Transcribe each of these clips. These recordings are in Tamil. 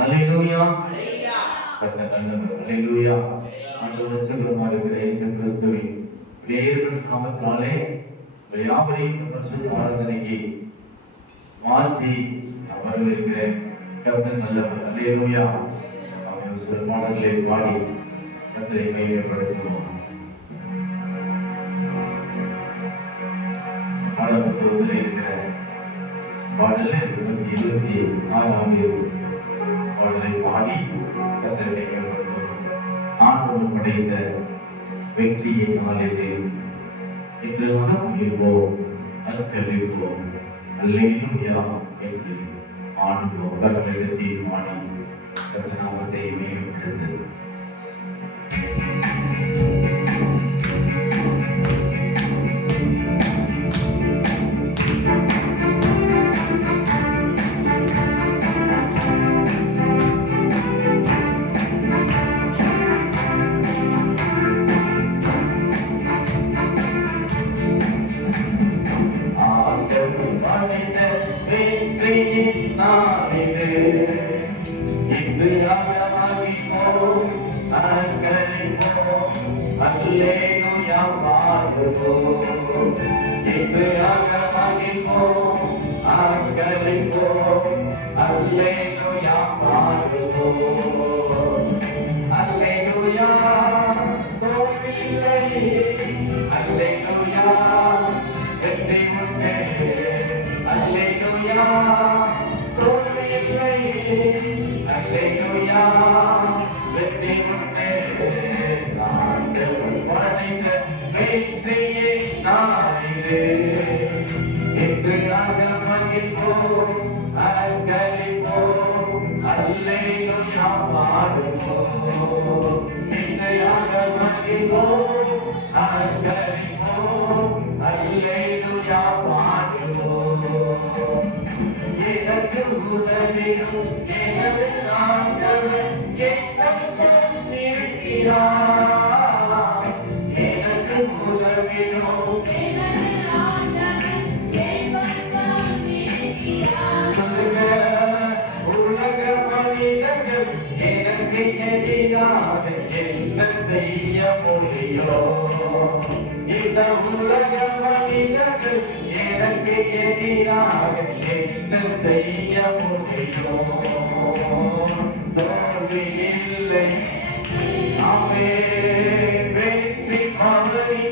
அல்லேலூயா. கர்த்தர் நல்லவர். அல்லேலூயா. ஆண்டவர் இரட்சகருமாய் இருக்கிற இயேசு கிறிஸ்துவின் பேரின் நாமத்தினாலே யாவரையும் பரிசுத்த ஆராதனைக்கு வாழ்த்தி வரவேற்கிறேன். கர்த்தர் நல்லவர். அல்லேலூயா. அவருடைய சில பாடல்களை பாடி கர்த்தரை மையப்படுத்துவோம். பாடல் புத்தகத்தில் இருக்கிற பாடலில் 26வது பாடலை பாடி கர்த்தரை மையப்படுத்துவோம். ஆண்டவர் படைத்த வெற்றியை நாளிலே இன்று மகிழ்வோம், அர்ப்பணிப்போம். அல்லேலூயா என்று ஆடுவோம். கர்த்தரை வெற்றி பாடி கர்த்தர் நாமத்தை மையப்படுத்து. என்ன செய்ய முடியும்? இந்த உலக மனிதர்கள் எனக்கு எதிராக என்ன செய்ய முடியும்? தோல்வி இல்லை, அவே வெற்றி பவனி,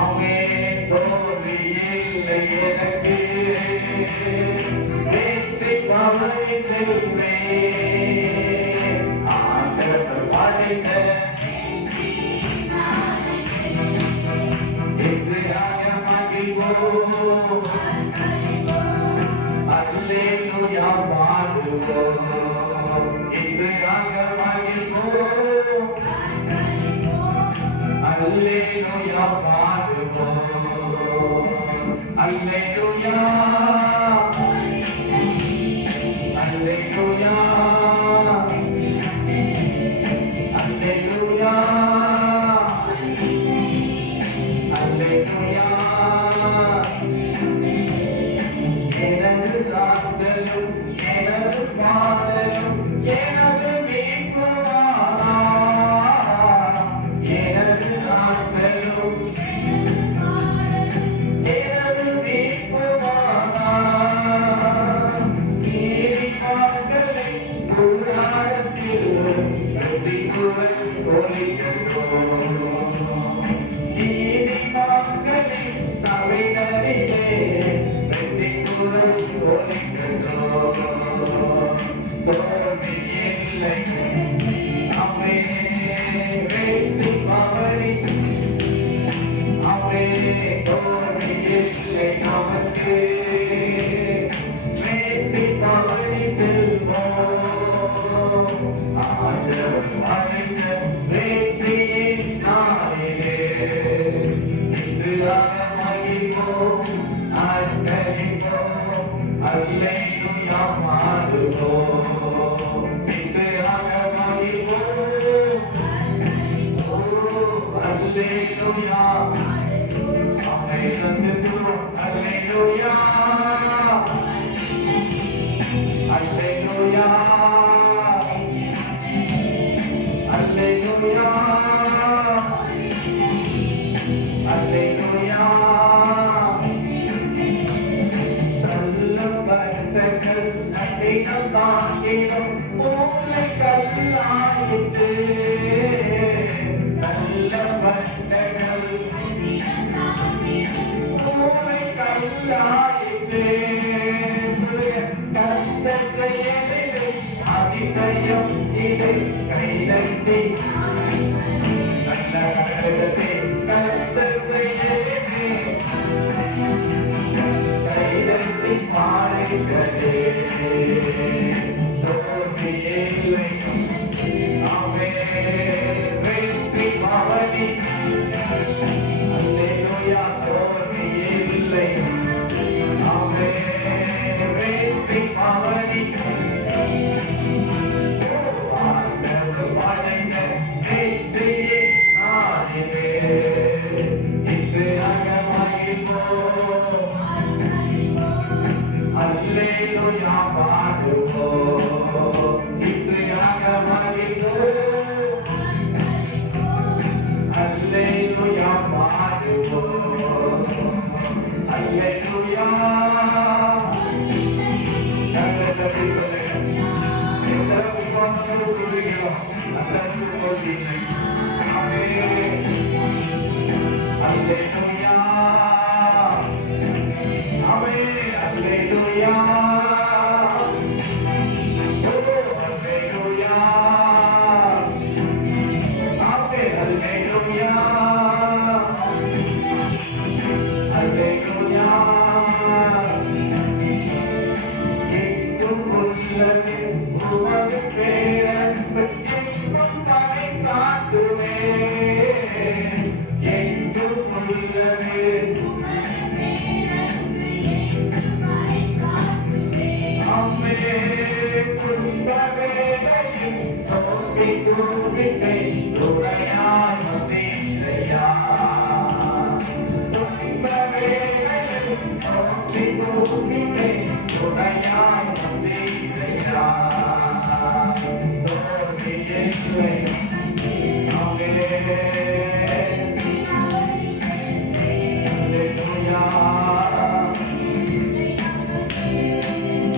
அவே தோல்வி இல்லை எனக்கு, வெற்றி பவனி செல்வே. அல்லேலூயா பாடுவோம், இன்று மகிழ்வோம். அல்லேலூயா பாடுவோம், அல்லேலூயா, அல்லேலூயா, அல்லேலூயா, அல்லேலூயா. எனது ஆற்றலும் எனது பாடலும் எனது மீட்புமானா, எனது ஆற்றலும் எனது மீட்புமானா. நீதிமான்களை கூடாரத்தில் குரல் ஒலிக்கின்றோம், நீதிமான்களின் சபைகளிலே Hallelujah. அல்லேலூயா அல்லேலூயா அல்லேலூயா தள்ளப்பட்டகள் கட்டிடம் தாண்டிடும் மூளைக்கல்லாயிற்று தள்ளப்பட்டகள் மூளைக்கல்லாயிற்று கர்த்தர் செய்யவில்லை அதிசயம் இதை கைதட்டி நல்ல கருதத்தை கர்த்தர் செய்யவில்லை கைதட்டி பாடுகிறதே தோல்வியில்லை அவே வெற்றி பவனி அல்லேலூயா தோல்வியில்லை அவே வெற்றி பவனி ஆண்டவர் படைத்த வெற்றியே நாளிலே இன்று அகமகிழ்வோ அல்லேலூயா பாடுவோம் இன்று அகமகிழ்வோம் அல்லேலூயா பாடுவோம் அல்லேலூயா நல்லதை சொல்லுங்க எந்த விசுவாசத்தோடு சொல்லுகிறோ அந்த சொல்லுங்கள் ஆமென் அல்லேலூயா ஆமென் அல்லேலூயா ஓ அல்லேலூயா ஆமென் அல்லேலூயா அல்லேலூயா எங்கும் உள்ளது உமது பேரன்பு எங்கும் தலை சாட்டுவேன் எங்கும் உள்ளது அம்மே குந்தவேலையும் தோப்பி தூவிக்கை துணையாய் வந்தீரையா துன்பவேலையும் தோப்பி தூவிக்கை துணையாய் வந்தீரையா தோல்வியில்லை அம்மே அல்லேலூயா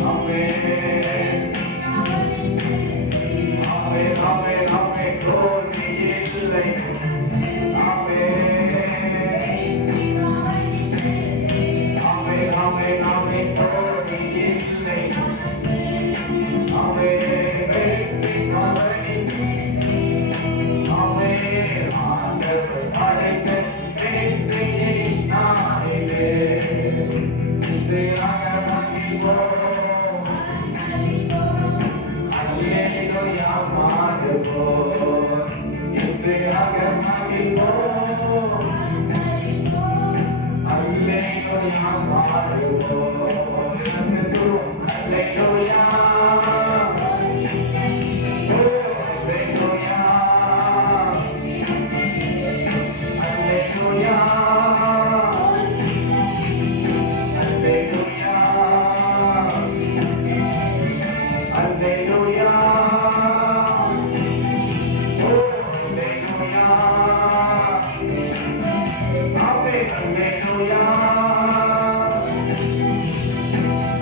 ஆமென் ஆமென் ஆமென் ஆமென் தோல்வியில்லை ஆமென் ஆமென் ஆமென் ஆமென் தோல்வியில்லை ஆமென் வெற்றி பவனி ஆமென் ஆண்டவர் படைத்த வெற்றியை நாளிலே இது அகமகிழ்வோம் அல்லேலூயா பாடுவோம் இது அகமகிழ்வோம் அல்லேலூயா பாடுவோம் அல்லேலூயா ஓ அல்லேலூயா அல்லேலூயா அல்லேலூயா அல்லேலூயா ஓ அல்லேலூயா ஆமென் அல்லேலூயா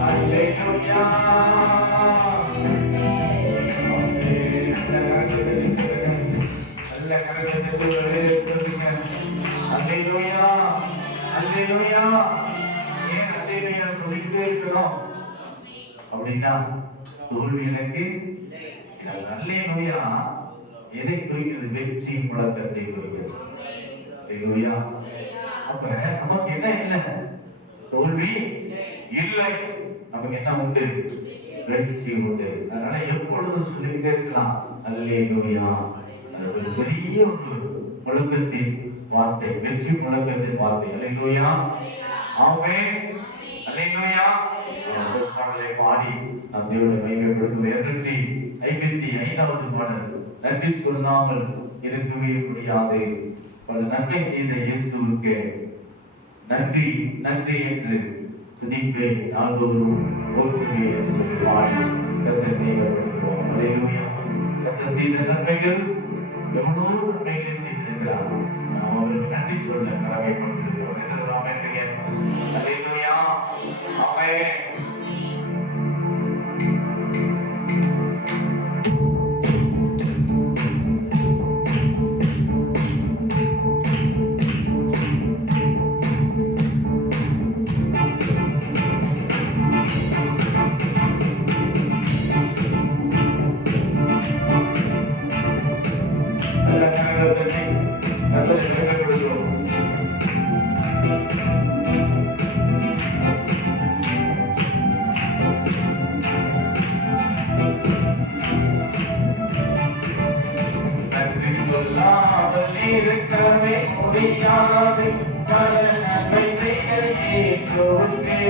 அல்லேலூயா நல்ல கரங்களை சொல்லுங்க அல்லேலூயா அல்லேலூயா ஏன் அல்லேலூயா சொல்லிட்டே இருக்கிறோம் அப்படின்னா தோல்வி எனக்கு அல்லேலூயா எதை குறிக்கிறது வெற்றி முழக்கத்தை குறிக்கிறது அல்லேலூயா அப்ப நமக்கு என்ன இல்லை தோல்வி இல்லை நமக்கு என்ன உண்டு வெற்றி உண்டு அதனால எப்பொழுதும் சொல்லிட்டே இருக்கலாம் அல்லேலூயா அது ஒரு பெரிய ஒரு முழக்கத்தின் வார்த்தை வெற்றி முழக்கத்தின் வார்த்தை அல்லேலூயா ஆமென் அல்லேலூயா பாடலை பாடி நம் தேவனை மகிமைப்படுத்தும் 255வது பாடல் நன்றி சொல்லாமல் இருக்கவே முடியாது பல நன்மை செய்த இயேசுவுக்கு நன்றி நன்றி என்று துதிப்பே நாள்தோறும் போற்றுவே என்று சொல்லி பாடி கர்த்தரை மேம்படுத்துவோம். அல்லேலூயா. கர்த்தர் செய்த நன்மைகள் எவ்வளவு நன்மைகளை செய்திருக்கிறார். நாம் அவருக்கு நன்றி சொல்ல கடமைப்பட்டிருக்கிறோம். என்று நாம் அல்லேலூயா. ஆமென். இருக்கவே முடியாது பல நன்மை செய்த இயேசுவுக்கே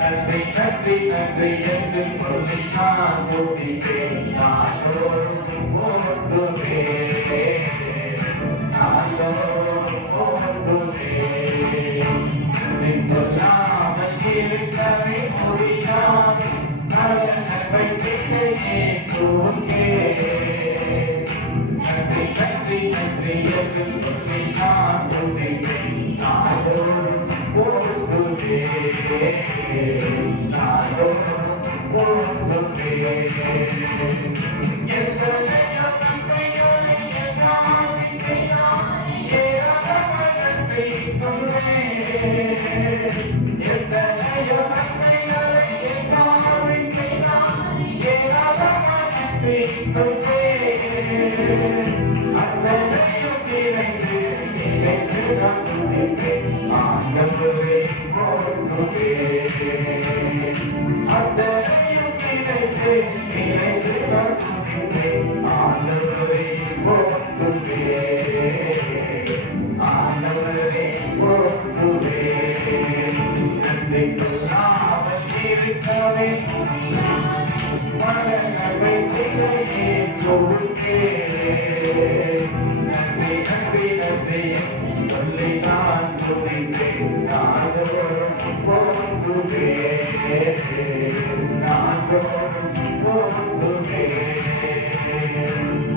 நன்றி நன்றி நன்றி என்று சொல்லி நான் துதிப்பேன். நாள்தோறும் போற்றுவேன், நாள்தோறும் போற்றுவேன். நன்றி சொல்லாமல் இருக்கவே முடியாது பல நன்மை செய்த இயேசுவுக்கே நன்றி நன்றி நன்றி என்று சொல்லி நான் துதிப்பேன். நாள்தோறும் போற்றுவேன், நாள்தோறும் போற்றுவேன். எத்தனையோ நன்மைகளை என் ஆவி செய்தார், ஏராளமான நன்றி சொல்வேன். எத்தனையோ நன்மைகளை என் ஆவி செய்தார், ஏராளமான நன்றி சொல்வேன். அத்தனையும் நிறைந்து நிறைந்து நான் துதிப்பேன். ஆண்டவரை போற்றுவேன். அத்தனையும் நிறைந்து நிறைந்து நான் துதிப்பேன். ஆண்டவரை போற்றுவேன், ஆண்டவரை போற்றுவேன். நன்றி சொல்லாமல் இருக்கவே பல நன்மை செய்த இயேசுவுக்கே நன்றி நன்றி நன்றி சொல்லி நான் துதிப்பேன். நாள்தோறும் போற்றுவேன், நாள்தோறும் போற்றுவேன்.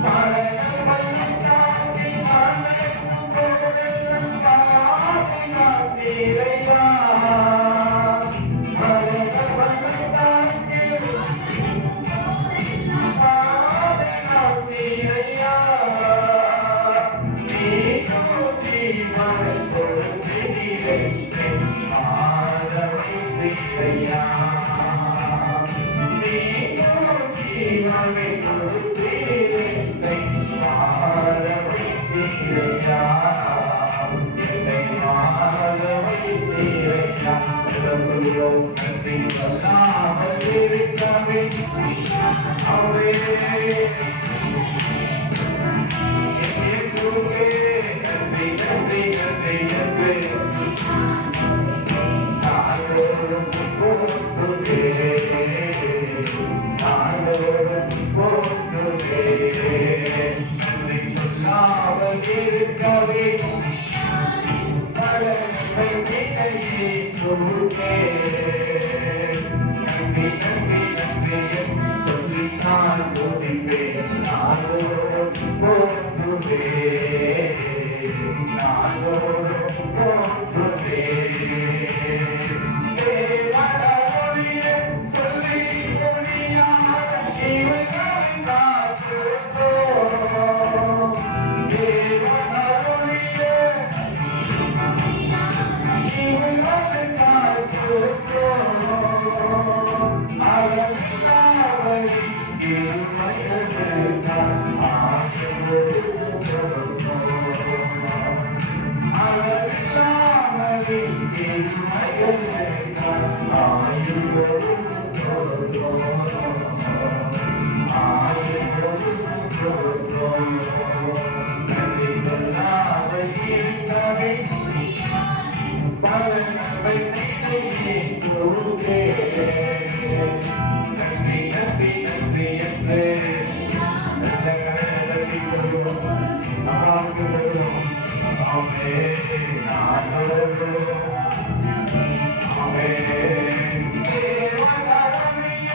மரணம் தாண்டி மரணம் போதெல்லாம் பாதுகாத்தீரையா. நன்றி சொல்லாமல் இருக்கவே அவரே இயேசுவே நன்றி நன்றி நன்றி நன்றி. நாள்தோறும் போற்றுவேன், நாள்தோறும் போற்றுவேன். நன்றி சொல்லாமல் இருக்கவே பல நன்மை செய்த இயேசுவுக்கே நன்றி நன்றி நன்றி என்று சொல்லி நான் துதிப்பேன். நாள்தோறும் போற்றுவேன், நாள்தோறும் போற்றுவேன். தேவனருளிய சொல்லி முடியாத இவைகளின் காசுக்கோ தேவனருளிய இவைகளின் காசுக்கோ அளவில்லாதவை இருமைகளுக்காய் ஆயுளோடு சொல்வோம். அளவில்லாதவை இருமைகளுக்காய் ஆயுளோடு சொல்வோம், ஆயுளோடு சொல்வோம். நன்றி சொல்லாமல் இருக்கவே பல நன்மை செய்த இயேசுவுக்கே நன்றி நன்றி நன்றி என்று நல்ல கரங்களை சொல்வோம். அம்மாவுக்கு சொல்வோம். ஆமென், ஆண்டவரே, ஆமென். தேவனருளிய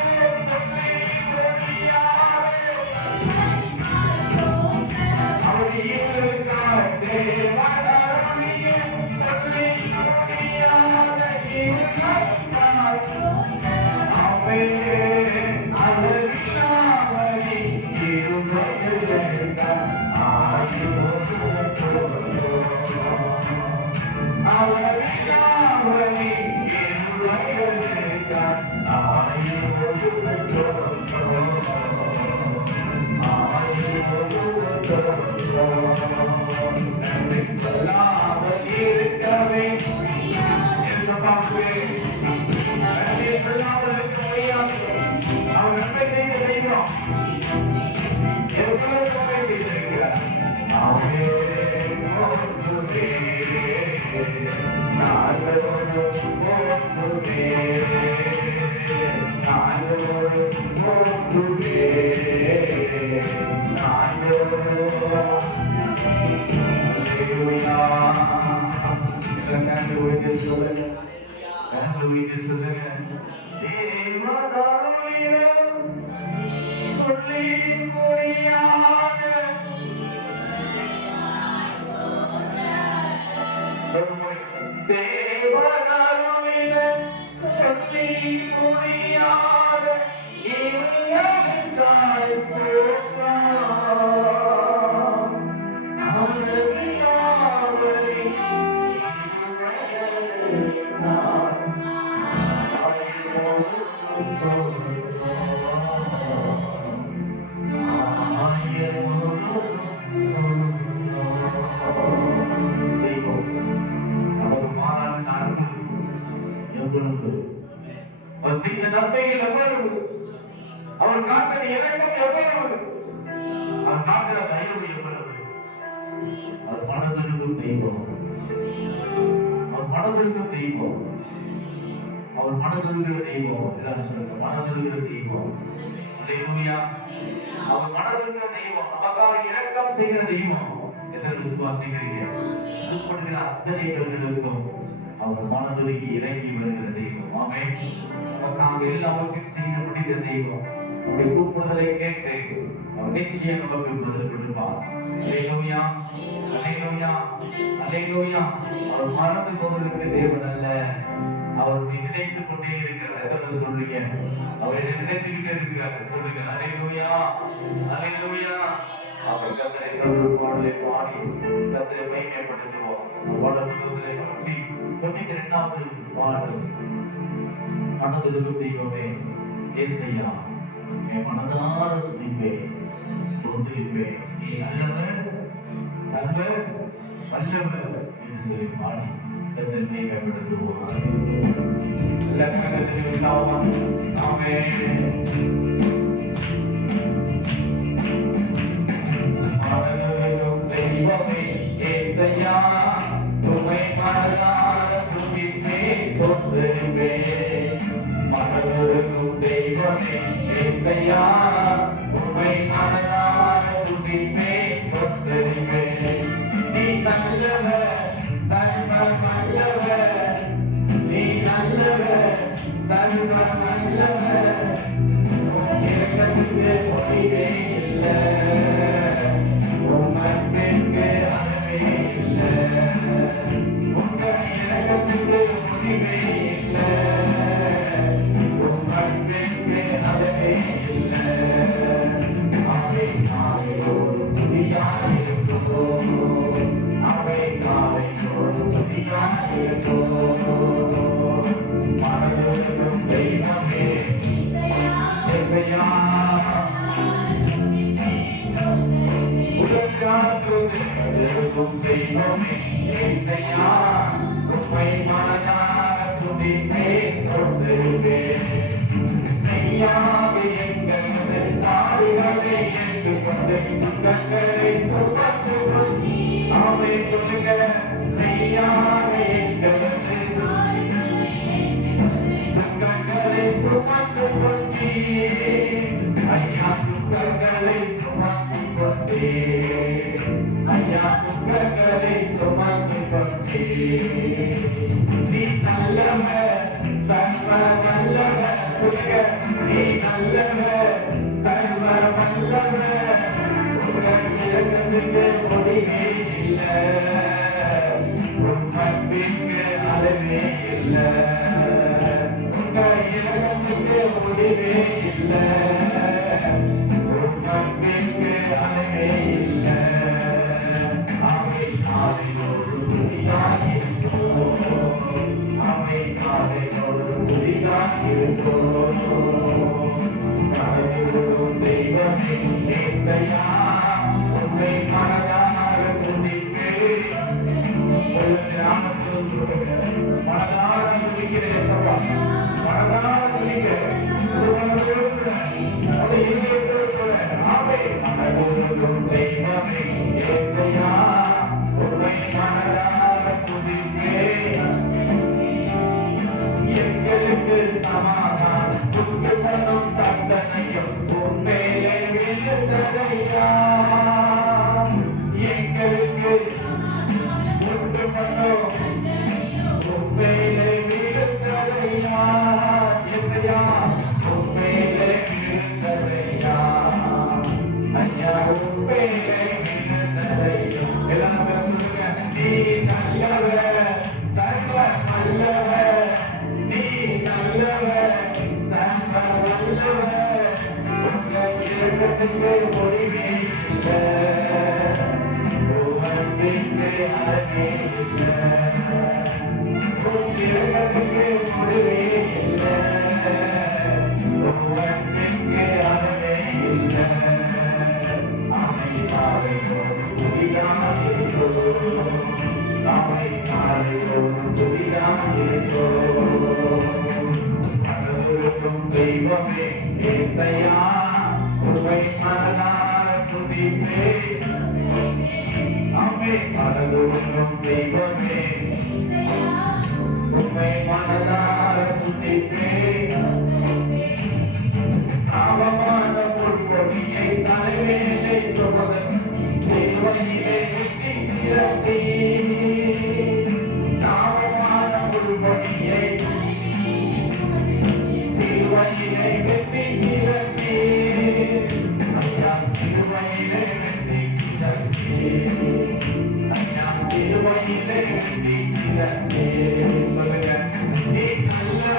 சொல்லி முடியாத தேவனருளின சொல்லி முடியாத இவங்களுக்காய் ஸ்தோத்திரம். அளவில்லாதவரே, இவங்களுக்காய் ஆயிரம் ஸ்தோத்திரம். ஆயிரம் ஸ்தோத்திரம். தெய்வம் நமக்கு மாறான அன்பு எவ்வளவு, அவர் செய்த நன்மைகள் எவ்வளவு, அவர் காட்டின இரக்கம் எவ்வளவு, அவர் காட்டின தயவு எவ்வளவு. அவர் மனதிருக்கும் தெய்வம், அவர் மனதிருக்கும் தெய்வம், அவர் மனதிருக்கிற தெய்வம். எல்லாம் சொல்லுங்க, மனதிருக்கிற தெய்வம். அல்லேலூயா. அவர் மனதிருக்கிற தெய்வம், நமக்காக இரக்கம் செய்கிற தெய்வம். எத்தனை விசுவாசிக்கிறீங்க? கூப்பிடுகிற அத்தனை பேர்களுக்கும் அவர் மனதுருகி இறங்கி வருகிற தெய்வம். ஆமென். நமக்காக எல்லாவற்றையும் செய்ய முடிந்த தெய்வம். அவருடைய கூப்பிடுதலை கேட்டு அவர் நிச்சயம் நமக்கு பதில் கொடுப்பார். அல்லேலூயா, அல்லேலூயா, அல்லேலூயா. அவர் மறந்து போவதற்கு தேவன் அல்ல, அவர் நினைத்துக் கொண்டே இருக்கிறார். எத்தனை சொல்றீங்க? அவரை நினைச்சுக்கிட்டே இருக்கிறார். சொல்லுங்க அல்லேலூயா, அல்லேலூயா. அவர் கர்த்தரை ஒரு பாடலை பாடி கர்த்தரை மகிமைப்படுத்துவோம். பாடல்களில் 192வது பாடல். மனதிருக்கும் தெய்வமே ஏசையா, என் மனதார துதிப்பேன், ஸ்தோத்திரிப்பேன். நீ நல்லவர், சர்வ வல்லவர் என்று சொல்லி பாடி கர்த்தரை மகிமைப்படுத்துவோம். எல்லா கரங்களிலும் உண்டாவதாக. ஆமென். தெய்வமே ஏசையா, உம்மை மனதார துதிப்பேன், ஸ்தோத்திரிப்பேன். மனதிருக்கும் தெய்வமே ஏசையா, உம்மை மனதார துதிப்பேன், ஸ்தோத்திரிப்பேன். நீ நல்லவர், சர்வ வல்லவர், நீ நல்லவர், சர்வ வல்லவர். உன் இரக்கத்துக்கு முடிவே இல்லை, அன்பிற்கு அளவே இல்லை, உங்க இரக்கத்துக்கு முடிவே இல்லை, உங்க அன்பிற்கு அளவே இல்லை. அவை நாளையோடு புதிதாயிருக்கும், அவை நாளையோடு புதிதாயிருக்கும். மனதிருக்கும் தெய்வமே ஏசையா, உலகாக்கும் தெய்வமே ஏசையா, உம்மை மனதார துதிப்பேன், ஸ்தோத்திரிப்பேன். மெய்யாவே எங்களது நாடுகளை ஏற்றுக்கொண்டு துக்கங்களை சுமந்து கொண்டு. ஆமென் சொல்லுங்க. மெய்யாவே எங்களது துக்கங்களை சுமந்து கொண்டு. ஐயா துக்கங்களை சுமந்து கொண்டு, ஐயா துக்கங்களை சுமந்து கொண்டு. நீ நல்லவர், சர்வ வல்லவர். சொல்லுங்க, நீ நல்லவர், சர்வ வல்லவர். உங்கள் இரக்கத்துக்கு முடிவே இல்லை, உன் அன்பிற்கு அளவே இல்லை, உங்கள் இரக்கத்துக்கு முடிவே இல்லை, உன் அன்பிற்கு அளவே இல்லை. அவை நாளையோடு புதிதாயிருக்கும், அவை நாளையோடு புதிதாயிருக்கும். மனதிருக்கும் தெய்வமே ஏசையா, உம்மை மனதார துதிப்பேன். கிராமத்தில் சொல்லுங்க, மனதார துதிக்கிறேன் ஏசப்பா, மனதார துதிக்கிறேன். மனதிருக்கும் தெய்வமே ஏசையா, உம்மை மனதார துதிப்பேன். எங்கள் ஐயா உண்மையிலே விழுந்ததையா ஐயா உண்மையிலே விழுந்ததையா எல்லாரும் சொல்லுங்க நீ நல்லவர் சர்வ நல்லவர் நீ நல்லவர் சர்வ வல்லவர் உங்கள் இரக்கத்துக்கு முடிவே இல்லை உமக்கு அளவே இல்லை உன் இரக்கத்துக்கு முடிவே இல்லை உமக்கு அளவே இல்லை அவை காலை புதிதாயிருக்கோ அவை காலை புதிதாயிருக்கோ கடவுளும் தெய்வமே ஏசையா உம்மை மனதார துதிப்பேன் அம்மே கடவுளும் தெய்வமே உம்மை மனதார துதிப்பேன் சாபமான பொன்கொடியை தலைவேலை சுமதன் சிலுவையிலே வெட்டி சிறப்பே